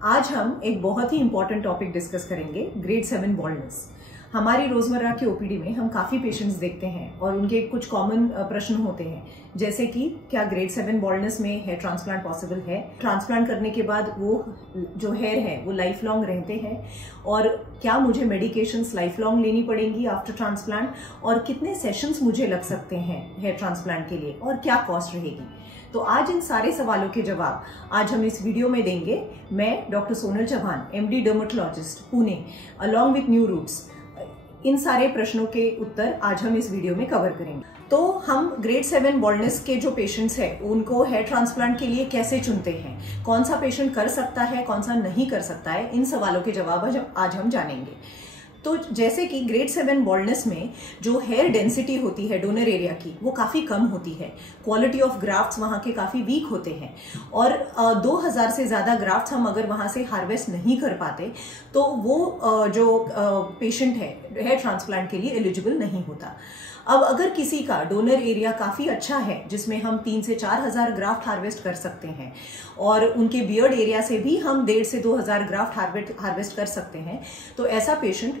आज हम एक बहुत ही इंपॉर्टेंट टॉपिक डिस्कस करेंगे, ग्रेड 7 बॉल्डनेस। हमारी रोजमर्रा के ओपीडी में हम काफी पेशेंट्स देखते हैं और उनके कुछ कॉमन प्रश्न होते हैं, जैसे कि क्या ग्रेड 7 बॉल्डनेस में हेयर ट्रांसप्लांट पॉसिबल है, ट्रांसप्लांट करने के बाद वो जो हेयर है वो लाइफ लॉन्ग रहते हैं, और क्या मुझे मेडिकेशंस लाइफ लॉन्ग लेनी पड़ेंगी आफ्टर ट्रांसप्लांट, और कितने सेशंस मुझे लग सकते हैं हेयर ट्रांसप्लांट के लिए, और क्या कॉस्ट रहेगी। तो आज इन सारे सवालों के जवाब आज हम इस वीडियो में देंगे। मैं doctor Sonal Chauhan, MD dermatologist, Pune, along with new roots. इन सारे प्रश्नों के उत्तर आज हम इस वीडियो में कवर करेंगे। तो हम ग्रेड 7 बॉल्डनेस के जो पेशेंट्स हैं उनको हेयर ट्रांसप्लांट के लिए कैसे चुनते हैं, कौन सा पेशेंट कर सकता है, कौन सा नहीं कर सकता है, इन सवालों के जवाब आज हम जानेंगे। तो जैसे कि ग्रेड 7 बॉल्डनेस में जो हेयर डेंसिटी होती है डोनर एरिया की, वो काफी कम होती है। क्वालिटी ऑफ ग्राफ्ट्स वहां के काफी वीक होते हैं, और 2000 से ज्यादा ग्राफ्ट्स हम अगर वहां से हार्वेस्ट नहीं कर पाते तो वो जो पेशेंट है हेयर ट्रांसप्लांट के लिए एलिजिबल नहीं होता। अब अगर किसी का डोनर एरिया काफी अच्छा है, जिसमें हम 3 से 4000 ग्राफ्ट हार्वेस्ट कर सकते हैं, और उनके बियर्ड एरिया से भी हम 1.5 से 2000 ग्राफ्ट हार्वेस्ट कर सकते हैं, तो ऐसा पेशेंट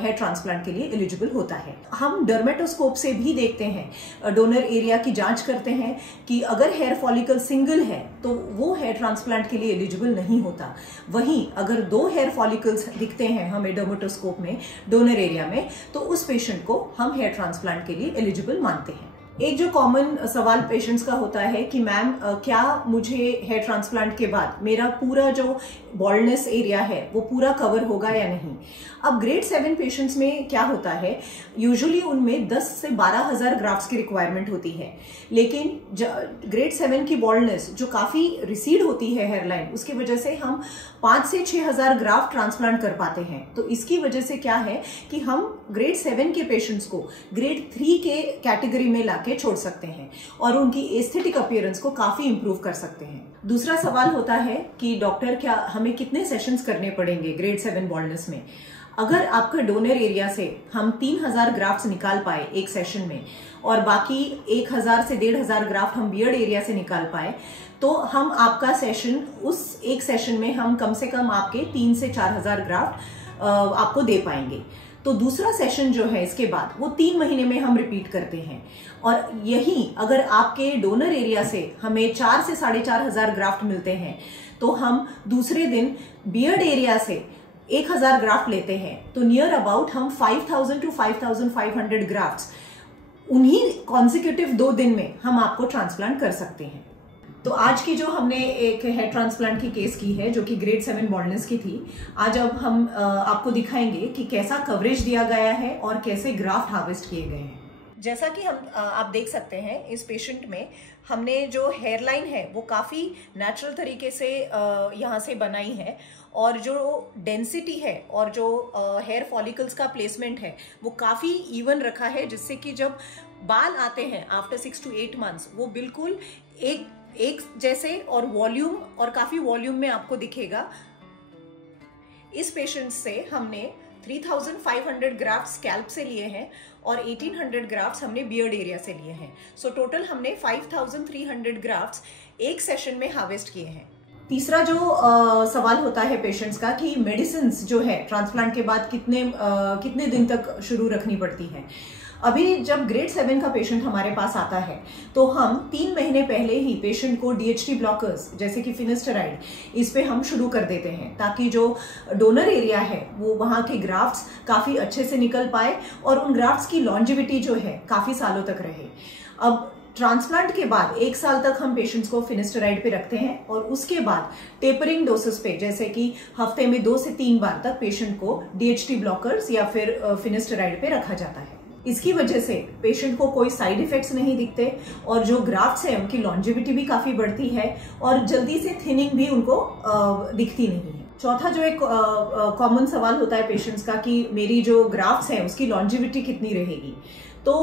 हेयर ट्रांसप्लांट के लिए एलिजिबल होता है। हम डर्मेटोस्कोप से भी देखते हैं, डोनर एरिया की जांच करते हैं कि अगर हेयर फॉलिकल सिंगल है तो वो हेयर ट्रांसप्लांट के लिए एलिजिबल नहीं होता। वहीं अगर 2 हेयर फॉलिकल्स दिखते हैं हमें डर्मेटोस्कोप में डोनर एरिया में, तो उस पेशेंट को हम हेयर ट्रांसप्लांट के लिए एलिजिबल मानते हैं। एक जो कॉमन सवाल पेशेंट्स का होता है कि मैम क्या मुझे हेयर ट्रांसप्लांट के बाद मेरा पूरा जो बॉल्डनेस एरिया है वो पूरा कवर होगा या नहीं। अब ग्रेड 7 पेशेंट्स में क्या होता है, यूजुअली उनमें 10 से 12,000 ग्राफ्ट्स की रिक्वायरमेंट होती है, लेकिन ग्रेड 7 की बॉल्डनेस जो काफी रिसीड होती है हेयरलाइन, उसकी वजह से हम 5 से 6,000 ग्राफ्ट ट्रांसप्लांट कर पाते हैं। तो इसकी वजह से क्या है कि हम ग्रेड 7 के पेशेंट्स को ग्रेड 3 के कैटेगरी में लाके छोड़ सकते हैं और उनकी एस्थेटिक अपीयरेंस को काफी इंप्रूव कर सकते हैं। दूसरा सवाल होता है कि डॉक्टर क्या हमें कितने सेशंस करने पड़ेंगे ग्रेड 7 बॉल्डनेस में। अगर आपका डोनर एरिया से हम 3000 ग्राफ्ट्स निकाल पाए एक सेशन में, और बाकी 1000 से 1500 ग्राफ्ट हम बियर्ड एरिया से निकाल पाए, तो हम आपका सेशन उस एक सेशन में हम कम से कम आपके 3 से 4000 ग्राफ्ट आपको दे पाएंगे। तो दूसरा सेशन जो है इसके बाद वो 3 महीने में हम रिपीट करते हैं, और यही अगर आपके डोनर एरिया से हमें 4 से 4500 ग्राफ्ट मिलते हैं, तो हम दूसरे दिन बियर्ड एरिया से 1000 ग्राफ्ट लेते हैं, तो नियर अबाउट हम 5000 टू 5500 ग्राफ्ट्स उन्हीं कॉन्सिक्यूटिव 2 दिन में हम आपको ट्रांसप्लांट कर सकते हैं। तो आज की जो हमने एक हेयर ट्रांसप्लांट की केस की है जो कि ग्रेड 7 बॉल्डनेस की थी, आज अब हम आपको दिखाएंगे कि कैसा कवरेज दिया गया है और कैसे ग्राफ्ट हार्वेस्ट किए गए हैं। जैसा कि हम आप देख सकते हैं, इस पेशेंट में हमने जो हेयरलाइन है वो काफ़ी नेचुरल तरीके से यहाँ से बनाई है, और जो डेंसिटी है और जो हेयर फॉलिकल्स का प्लेसमेंट है वो काफ़ी इवन रखा है, जिससे कि जब बाल आते हैं आफ्टर 6 to 8 मंथ्स वो बिल्कुल एक जैसे और वॉल्यूम और काफ़ी वॉल्यूम में आपको दिखेगा। इस पेशेंट से हमने 3500 ग्राफ्ट स्कैल्प से लिए हैं और 1800 ग्राफ्ट्स हमने बियर्ड एरिया से लिए हैं। सो टोटल हमने 5300 ग्राफ्ट्स एक सेशन में हार्वेस्ट किए हैं। तीसरा जो सवाल होता है पेशेंट्स का कि मेडिसिन्स जो है ट्रांसप्लांट के बाद कितने दिन तक शुरू रखनी पड़ती है। अभी जब ग्रेड 7 का पेशेंट हमारे पास आता है तो हम 3 महीने पहले ही पेशेंट को DHT ब्लॉकर्स जैसे कि फिनेस्टराइड इस पे हम शुरू कर देते हैं, ताकि जो डोनर एरिया है वो वहाँ के ग्राफ्ट्स काफ़ी अच्छे से निकल पाए और उन ग्राफ्ट्स की लॉन्जिविटी जो है काफ़ी सालों तक रहे। अब ट्रांसप्लांट के बाद 1 साल तक हम पेशेंट्स को फिनेस्टराइड पे रखते हैं, और उसके बाद टेपरिंग डोसेस पे, जैसे कि हफ्ते में 2 से 3 बार तक पेशेंट को DHT ब्लॉकर्स या फिर फिनेस्टराइड पे रखा जाता है। इसकी वजह से पेशेंट को कोई साइड इफेक्ट्स नहीं दिखते, और जो ग्राफ्ट्स हैं उनकी लॉन्जिविटी भी काफ़ी बढ़ती है, और जल्दी से थिनिंग भी उनको दिखती नहीं है। चौथा जो एक कॉमन सवाल होता है पेशेंट्स का कि मेरी जो ग्राफ्ट्स हैं उसकी लॉन्जिविटी कितनी रहेगी। तो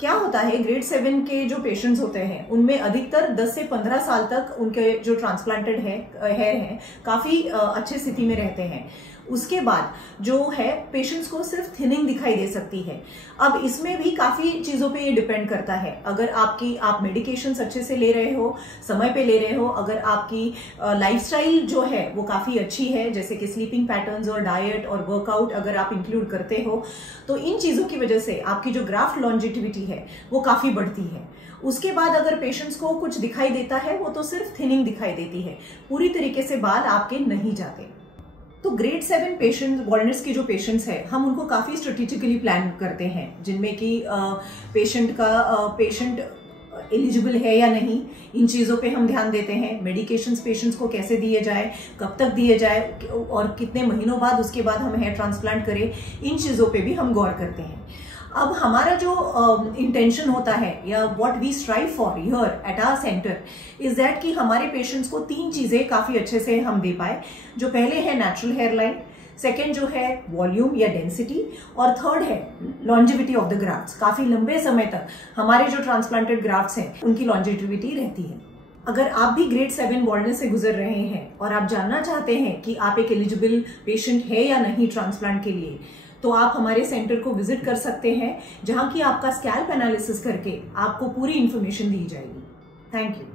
क्या होता है, ग्रेड 7 के जो पेशेंट्स होते हैं उनमें अधिकतर 10 से 15 साल तक उनके जो ट्रांसप्लांटेड हेयर हैं काफ़ी अच्छी स्थिति में रहते हैं। उसके बाद जो है पेशेंट्स को सिर्फ थिनिंग दिखाई दे सकती है। अब इसमें भी काफी चीजों पे ये डिपेंड करता है। अगर आप मेडिकेशंस अच्छे से ले रहे हो, समय पे ले रहे हो, अगर आपकी लाइफस्टाइल जो है वो काफी अच्छी है, जैसे कि स्लीपिंग पैटर्न्स और डाइट और वर्कआउट अगर आप इंक्लूड करते हो, तो इन चीजों की वजह से आपकी जो ग्राफ्ट लॉन्जिटिविटी है वो काफी बढ़ती है। उसके बाद अगर पेशेंट्स को कुछ दिखाई देता है वो तो सिर्फ थिनिंग दिखाई देती है, पूरी तरीके से बाल आपके नहीं जाते। तो ग्रेड 7 पेशेंट वॉलनट्स के जो पेशेंट्स हैं, हम उनको काफी स्ट्रेटेजिकली प्लान करते हैं, जिनमें कि पेशेंट एलिजिबल है या नहीं, इन चीजों पे हम ध्यान देते हैं। मेडिकेशंस पेशेंट्स को कैसे दिए जाए, कब तक दिए जाए और कितने महीनों बाद उसके बाद हम हेयर ट्रांसप्लांट करें, इन चीजों पे भी हम गौर करते हैं। अब हमारा जो इंटेंशन होता है या what we strive for here at our centre is that कि हमारे पेशेंट्स को 3 चीजें काफी अच्छे से हम दे पाए। जो पहले है नेचुरल हेयर लाइन, सेकेंड जो है वॉल्यूम या डेंसिटी, और थर्ड है लॉन्जिविटी ऑफ द ग्राफ्ट्स। काफी लंबे समय तक हमारे जो ट्रांसप्लांटेड ग्राफ्ट्स हैं उनकी लॉन्जिविटी रहती है। अगर आप भी ग्रेड 7 बॉल्डनेस से गुजर रहे हैं और आप जानना चाहते हैं कि आप एक एलिजिबल पेशेंट है या नहीं ट्रांसप्लांट के लिए, तो आप हमारे सेंटर को विजिट कर सकते हैं, जहां की आपका स्कैल्प एनालिसिस करके आपको पूरी इंफॉर्मेशन दी जाएगी। Thank you.